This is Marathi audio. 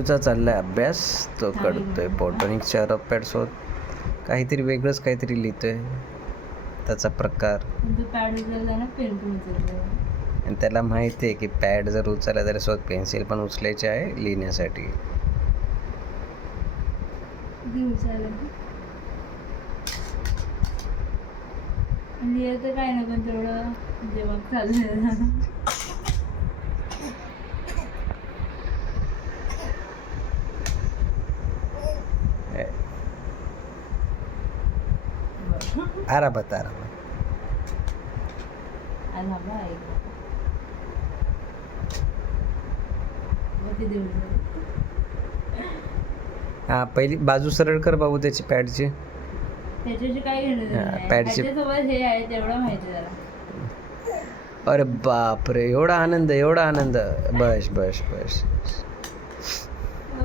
तुझा चाललाय अभ्यास, तो करतोय फोटोनिक्सच्या रफ शोध, काहीतरी वेगळंच काहीतरी लिहितोय, त्याचा प्रकार. आणि त्याला माहिती आहे की पॅड जर उचलला तर स्वतः पेन्सिल पण उचलायची आहे लिहिण्यासाठी. काय ना पण तेवढं जेव्हा चाललं आरामात. हा पहिली बाजू सरळ कर बाबू त्याची पॅडची. त्याच्याशी काय घेणं पॅडची. हे आहे तेवढं माहिती जरा. अरे बापरे, एवढा आनंद. बस.